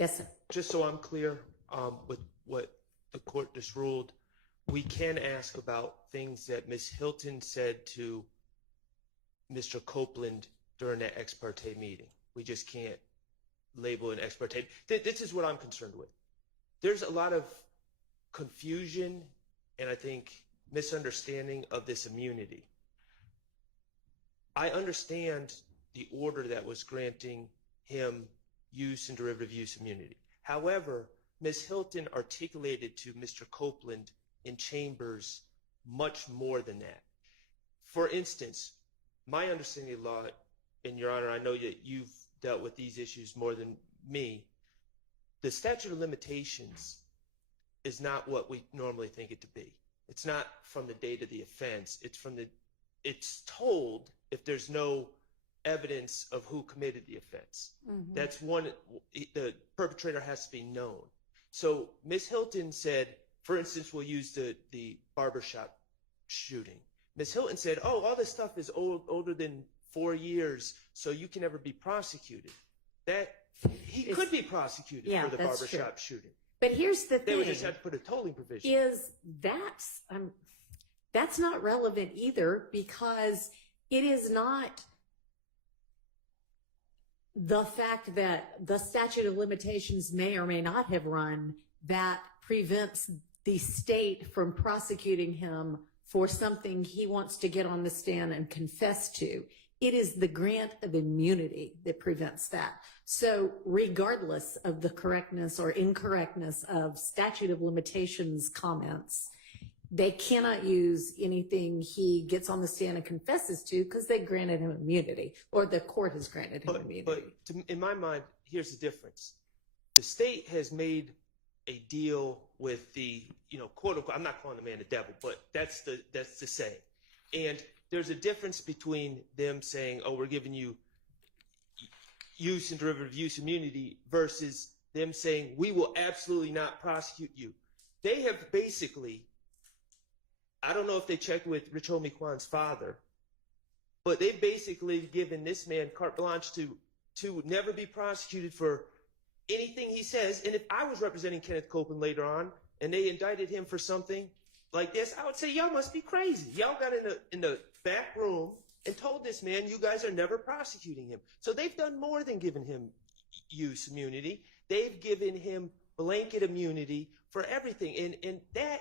Yes, sir. Just so I'm clear with what the court just ruled, we can ask about things that Ms. Hilton said to Mr. Copeland during that ex parte meeting. We just can't label an ex parte. This is what I'm concerned with. There's a lot of confusion and I think misunderstanding of this immunity. I understand the order that was granting him use and derivative use immunity. However, Ms. Hilton articulated to Mr. Copeland in chambers much more than that. For instance, my understanding of law, and Your Honor, I know that you've dealt with these issues more than me, the statute of limitations is not what we normally think it to be. It's not from the date of the offense. It's told if there's no evidence of who committed the offense. Mm-hmm. That's one, the perpetrator has to be known. So Ms. Hilton said, for instance, we'll use the barbershop shooting. Ms. Hilton said, oh, all this stuff is older than 4 years, so you can never be prosecuted. He could be prosecuted for the barbershop shooting. But here's the thing. They would just have to put a tolling provision. That's not relevant either, because it is not the fact that the statute of limitations may or may not have run that prevents the state from prosecuting him for something he wants to get on the stand and confess to. It is the grant of immunity that prevents that. So regardless of the correctness or incorrectness of statute of limitations comments, they cannot use anything he gets on the stand and confesses to because they granted him immunity, or the court has granted him immunity. But in my mind, here's the difference. The state has made a deal with the, quote unquote, I'm not calling the man the devil, but that's the saying. And there's a difference between them saying, oh, we're giving you use and derivative use immunity versus them saying, we will absolutely not prosecute you. They have basically, I don't know if they checked with Rich Homie Kwan's father, but they've basically given this man carte blanche to never be prosecuted for anything he says. And if I was representing Kenneth Copeland later on and they indicted him for something like this, I would say, y'all must be crazy. Y'all got in the back room and told this man, you guys are never prosecuting him. So they've done more than giving him use immunity. They've given him blanket immunity for everything. And that,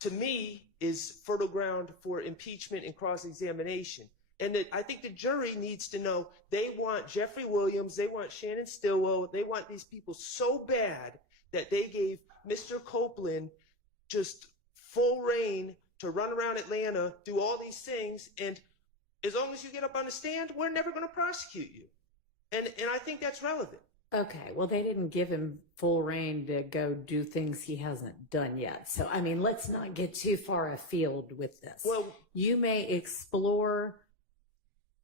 to me, is fertile ground for impeachment and cross-examination. And I think the jury needs to know they want Jeffrey Williams, they want Shannon Stillwell, they want these people so bad that they gave Mr. Copeland just full reign to run around Atlanta, do all these things, and as long as you get up on the stand, we're never going to prosecute you. And I think that's relevant. Okay, well, they didn't give him full reign to go do things he hasn't done yet. So, I mean, let's not get too far afield with this. Well, you may explore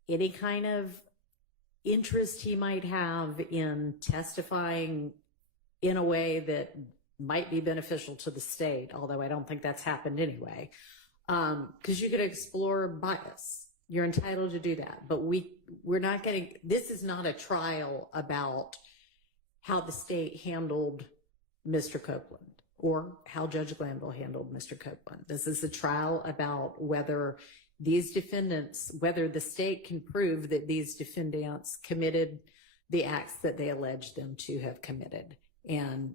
any kind of interest he might have in testifying in a way that might be beneficial to the state, although I don't think that's happened anyway, because you could explore bias. You're entitled to do that, but we're not going to, this is not a trial about how the state handled Mr. Copeland or how Judge Glanville handled Mr. Copeland. This is a trial about whether these defendants, whether the state can prove that these defendants committed the acts that they allege them to have committed. And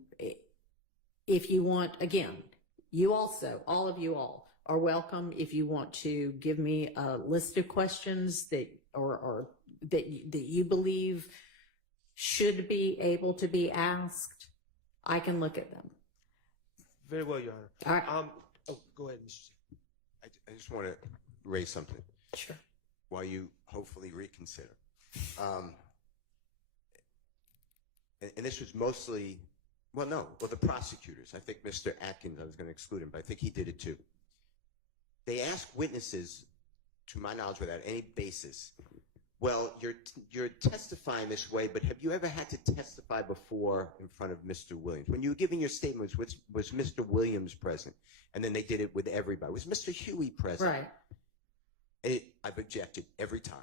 if you want, again, you also, all of you all are welcome if you want to give me a list of questions that or that you believe should be able to be asked. I can look at them. Very well, Your Honor. All right. Go ahead, Mr. I just want to raise something. Sure. While you hopefully reconsider. And this was mostly, the prosecutors. I think Mr. Atkins, I was going to exclude him, but I think he did it too. They asked witnesses, to my knowledge, without any basis, well, you're testifying this way, but have you ever had to testify before in front of Mr. Williams? When you were giving your statements, was Mr. Williams present? And then they did it with everybody. Was Mr. Huey present? Right. I've objected every time.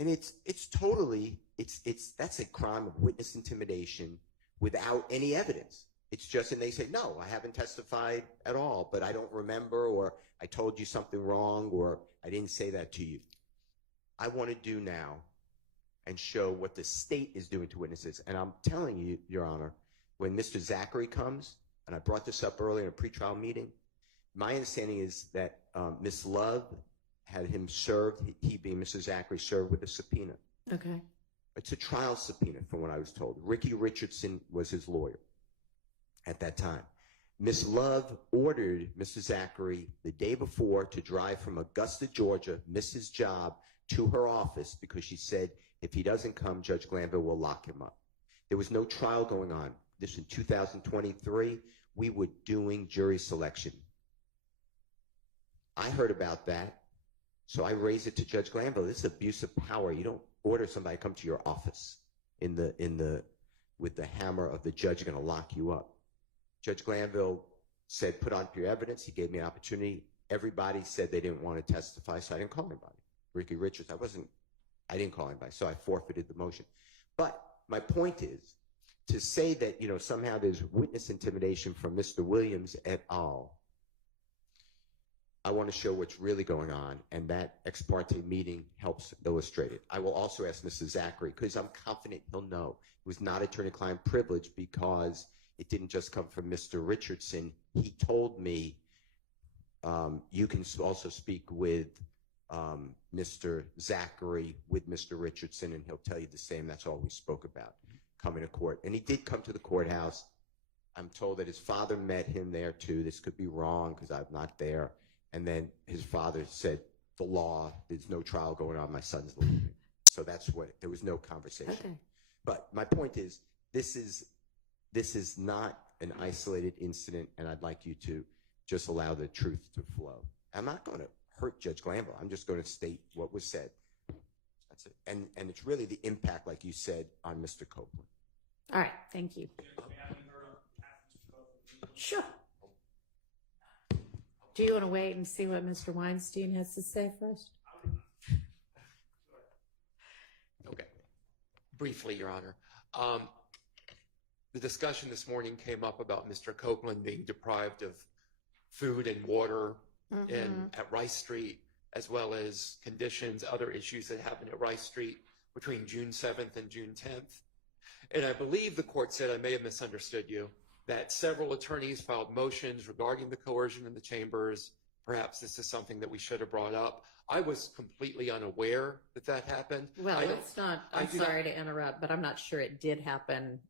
And it's totally, that's a crime of witness intimidation without any evidence. It's just, and they say, no, I haven't testified at all, but I don't remember, or I told you something wrong, or I didn't say that to you. I want to do now and show what the state is doing to witnesses. And I'm telling you, Your Honor, when Mr. Zachary comes, and I brought this up earlier in a pretrial meeting, my understanding is that Ms. Love had him served, he being Mr. Zachary, served with a subpoena. Okay. It's a trial subpoena from what I was told. Ricky Richardson was his lawyer at that time. Ms. Love ordered Mr. Zachary the day before to drive from Augusta, Georgia, miss his job, to her office because she said if he doesn't come, Judge Glanville will lock him up. There was no trial going on. This in 2023, we were doing jury selection. I heard about that, so I raised it to Judge Glanville. This is abuse of power. You don't order somebody to come to your office with the hammer of the judge going to lock you up. Judge Glanville said, put on your evidence. He gave me an opportunity. Everybody said they didn't want to testify, so I didn't call anybody. Ricky Richards, I didn't call anybody, so I forfeited the motion. But my point is to say that, somehow there's witness intimidation from Mr. Williams et al. I want to show what's really going on, and that ex parte meeting helps illustrate it. I will also ask Mr. Zachary, because I'm confident he'll know. It was not attorney-client privilege because it didn't just come from Mr. Richardson. He told me you can also speak with Mr. Zachary with Mr. Richardson, and he'll tell you the same. That's all we spoke about, coming to court. And he did come to the courthouse. I'm told that his father met him there, too. This could be wrong because I'm not there. And then his father said, the law, there's no trial going on, my son's leaving. So that's there was no conversation. Okay. But my point is, this is not an isolated incident, and I'd like you to just allow the truth to flow. I'm not going to hurt Judge Glanville. I'm just going to state what was said. That's it. And it's really the impact, like you said, on Mr. Copeland. All right. Thank you. Sure. Do you want to wait and see what Mr. Weinstein has to say first? Okay. Briefly, Your Honor. The discussion this morning came up about Mr. Copeland being deprived of food and water at Rice Street, as well as conditions, other issues that happened at Rice Street between June 7th and June 10th. And I believe the court said, I may have misunderstood you, that several attorneys filed motions regarding the coercion in the chambers. Perhaps this is something that we should have brought up. I was completely unaware that happened. Well, it's not, I'm sorry to interrupt, but I'm not sure it did happen.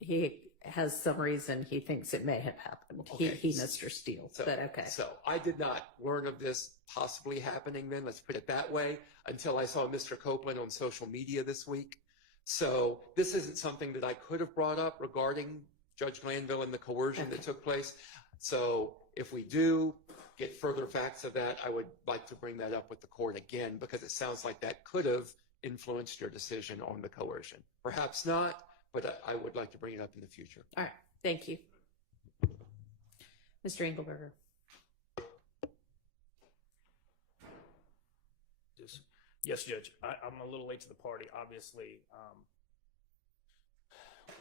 He has some reason he thinks it may have happened. Okay. He Mr. Steele, but okay. So I did not learn of this possibly happening then, let's put it that way, until I saw Mr. Copeland on social media this week. So this isn't something that I could have brought up regarding Judge Glanville and the coercion that took place. So if we do get further facts of that, I would like to bring that up with the court again, because it sounds like that could have influenced your decision on the coercion. Perhaps not, but I would like to bring it up in the future. All right. Thank you. Mr. Engelberger. Yes, Judge. I'm a little late to the party, obviously.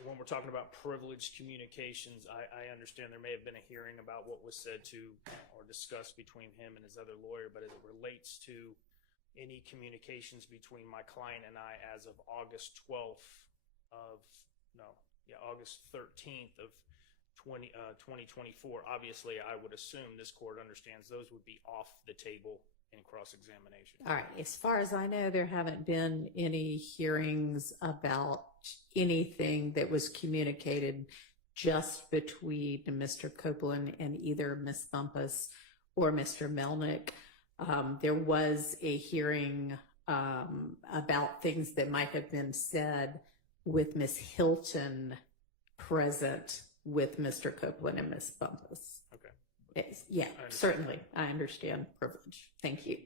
When we're talking about privileged communications, I understand there may have been a hearing about what was said to or discussed between him and his other lawyer, but as it relates to any communications between my client and I as of August 13th of 2024, obviously I would assume this court understands those would be off the table in cross-examination. All right. As far as I know, there haven't been any hearings about anything that was communicated just between Mr. Copeland and either Ms. Bumpus or Mr. Melnick. There was a hearing about things that might have been said with Ms. Hilton present with Mr. Copeland and Ms. Bumpus. Okay. Yeah, certainly. I understand privilege. Thank you.